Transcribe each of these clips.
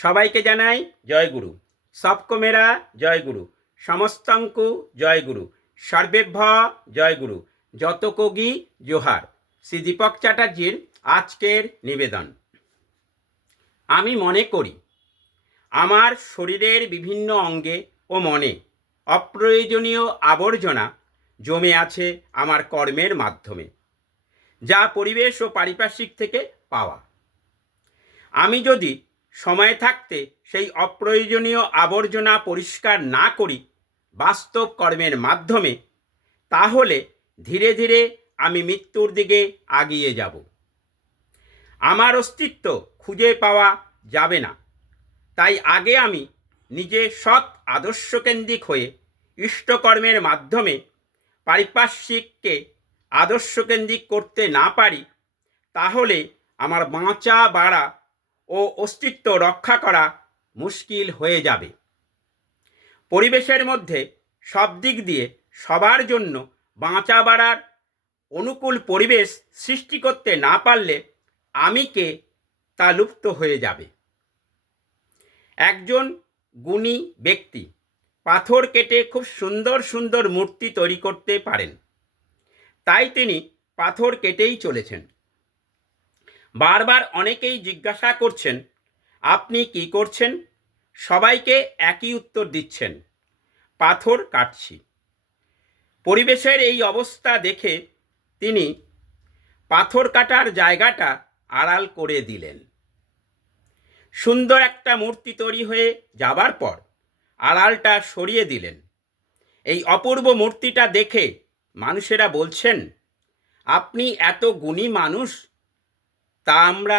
সবাইকে জানাই জয়গুরু। সবকো মেরা জয়গুরু, সমস্তঙ্কু জয়গুরু, সর্বেভ্য জয়গুরু, যত কোগি জোহার। শ্রী দীপক চ্যাটার্জির আজকের নিবেদন। আমি মনে করি আমার শরীরের বিভিন্ন অঙ্গে ও মনে অপ্রয়োজনীয় আবর্জনা জমে আছে আমার কর্মের মাধ্যমে, যা পরিবেশ ও পারিপার্শ্বিক থেকে পাওয়া। আমি যদি সময় থাকতে সেই অপ্রয়োজনীয় আবর্জনা পরিষ্কার না করি বাস্তব কর্মের মাধ্যমে, তাহলে ধীরে ধীরে আমি মৃত্যুর দিকে এগিয়ে যাব। আমার অস্তিত্ব খুঁজে পাওয়া যাবে না। তাই আগে আমি নিজে সৎ আদর্শকেন্দ্রিক হয়ে ইষ্টকর্মের মাধ্যমে পারিপার্শ্বিককে আদর্শকেন্দ্রিক করতে না পারি, তাহলে আমার বাঁচা বাড়া ও অস্তিত্ব রক্ষা করা মুশকিল হয়ে যাবে। পরিবেশের মধ্যে সব দিক দিয়ে সবার জন্য বাঁচা বাড়ার অনুকূল পরিবেশ সৃষ্টি করতে না পারলে আমি কে তা লুপ্ত হয়ে যাবে। একজন গুণী ব্যক্তি পাথর কেটে খুব সুন্দর সুন্দর মূর্তি তৈরি করতে পারেন, তাই তিনি পাথর কেটেই চলেছেন। বারবার অনেকেই জিজ্ঞাসা করছেন, আপনি কি করছেন? সবাইকে একই উত্তর দিচ্ছেন, পাথর কাটছি। পরিবেশের এই অবস্থা দেখে তিনি পাথর কাটার জায়গাটা আড়াল করে দিলেন। সুন্দর একটা মূর্তি তৈরি হয়ে যাবার পর আড়ালটা সরিয়ে দিলেন। এই অপূর্ব মূর্তিটা দেখে মানুষেরা বলছেন, আপনি এত গুণী মানুষ, তা আমরা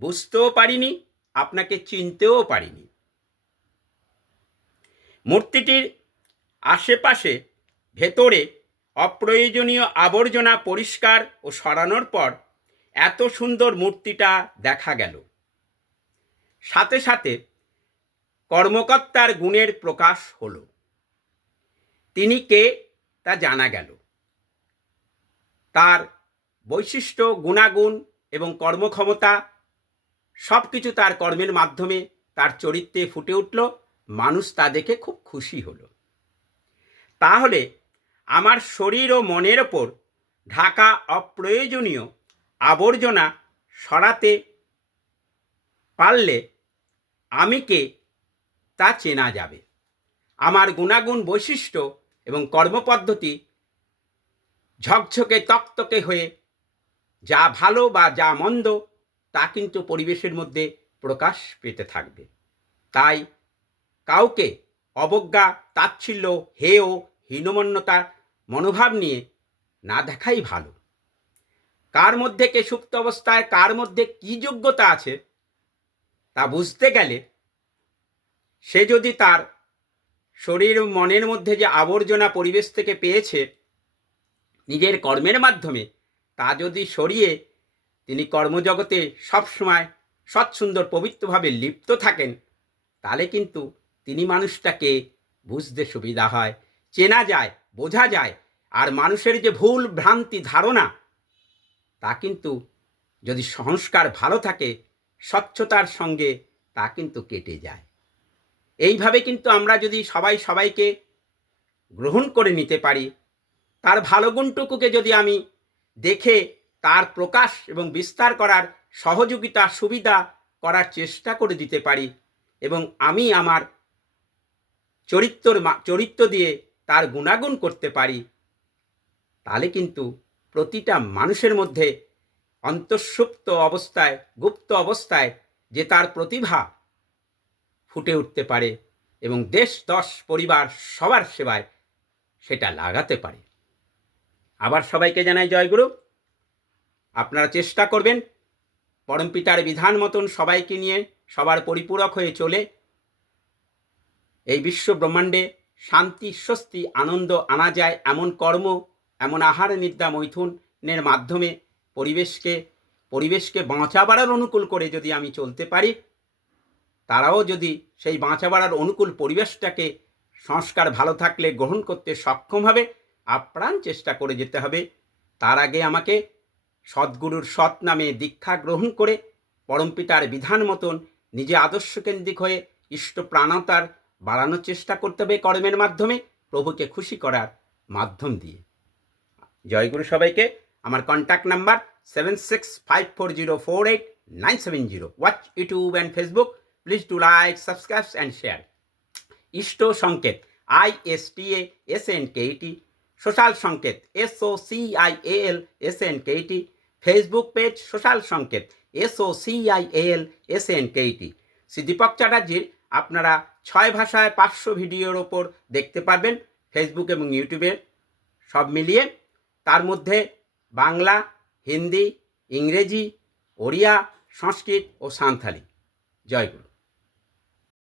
বুঝতেও পারিনি, আপনাকে চিনতেও পারিনি। মূর্তিটির আশেপাশে ভেতরে অপ্রয়োজনীয় আবর্জনা পরিষ্কার ও সরানোর পর এত সুন্দর মূর্তিটা দেখা গেল। সাথে সাথে কর্মকর্তার গুণের প্রকাশ হল। তিনি কে তা জানা গেল। তার বৈশিষ্ট্য, গুণাগুণ এবং কর্মক্ষমতা সব কিছু তার কর্মের মাধ্যমে তার চরিত্রে ফুটে উঠল। মানুষ তা দেখে খুব খুশি হলো। তাহলে আমার শরীর ও মনের ওপর ঢাকা অপ্রয়োজনীয় আবর্জনা সরাতে পারলে আমি কে তা চেনা যাবে। আমার গুণাগুণ, বৈশিষ্ট্য এবং কর্মপদ্ধতি ঝকঝকে তকতকে হয়ে যা ভালো বা যা মন্দ তা কিন্তু পরিবেশের মধ্যে প্রকাশ পেতে থাকবে। তাই কাউকে অবজ্ঞা, তাচ্ছিল্য, হেয়, হীনমন্যতার মনোভাব নিয়ে না দেখাই ভালো। কার মধ্যে কে সুপ্ত অবস্থায় কার মধ্যে কি যোগ্যতা আছে তা বুঝতে গেলে সে যদি তার শরীর মনের মধ্যে যে আবর্জনা পরিবেশ থেকে পেয়েছে নিজের কর্মের মাধ্যমে, তা যদি সরিয়ে তিনি কর্মজগতে সবসময় সৎসুন্দর পবিত্রভাবে লিপ্ত থাকেন, তাহলে কিন্তু তিনি মানুষটাকে বুঝতে সুবিধা হয়, চেনা যায়, বোঝা যায়। আর মানুষের যে ভুল ভ্রান্তি ধারণা, তা কিন্তু যদি সংস্কার ভালো থাকে, স্বচ্ছতার সঙ্গে তা কিন্তু কেটে যায়। এইভাবে কিন্তু আমরা যদি সবাই সবাইকে গ্রহণ করে নিতে পারি, তার ভালো গুণটুকুকে যদি আমি দেখে তার প্রকাশ এবং বিস্তার করার সহযোগিতা সুবিধা করার চেষ্টা করে দিতে পারি, এবং আমি আমার চরিত্র দিয়ে তার গুণাগুণ করতে পারি, তাহলে কিন্তু প্রতিটা মানুষের মধ্যে অন্তঃসুপ্ত অবস্থায়, গুপ্ত অবস্থায় যে তার প্রতিভা ফুটে উঠতে পারে এবং দেশ, দশ, পরিবার সবার সেবায় সেটা লাগাতে পারে। আবার সবাইকে জানাই জয়গুরু। আপনারা চেষ্টা করবেন পরমপিতার বিধান মতন সবাইকে নিয়ে সবার পরিপূরক হয়ে চলে এই বিশ্ব ব্রহ্মাণ্ডে শান্তি, স্বস্তি, আনন্দ আনা যায় এমন কর্ম, এমন আহার, নিদ্রা, মৈথুনের মাধ্যমে পরিবেশকে বাঁচা বাড়ার অনুকূল করে যদি আমি চলতে পারি, তারাও যদি সেই বাঁচা বাড়ার অনুকূল পরিবেশটাকে সংস্কার ভালো থাকলে গ্রহণ করতে সক্ষম হবে, আপ্রাণ চেষ্টা করে যেতে হবে। তার আগে আমাকে সদ্গুরুর সৎ নামে দীক্ষা গ্রহণ করে পরমপিতার বিধান মতন নিজে আদর্শকেন্দ্রিক হয়ে ইষ্ট প্রাণতার বাড়ানোর চেষ্টা করতে হবে কর্মের মাধ্যমে, প্রভুকে খুশি করার মাধ্যম দিয়ে। জয়গুরু সবাইকে। আমার contact number 7654048970। Watch YouTube and Facebook. Please do like, subscribe and share. Ishta Sanket ISTASNKET, social Sanket SOCIALSNKET, Facebook page social Sanket SOCIALSNKET। Shri Deepak চ্যাটার্জির আপনারা 6 ভাষায় 500 ভিডিওর ওপর দেখতে পারবেন ফেসবুক এবং ইউটিউবে সব মিলিয়ে। তার মধ্যে বাংলা, হিন্দি, ইংরেজি, ওড়িয়া, সংস্কৃত ও সাঁওতালি। জয়গুরু।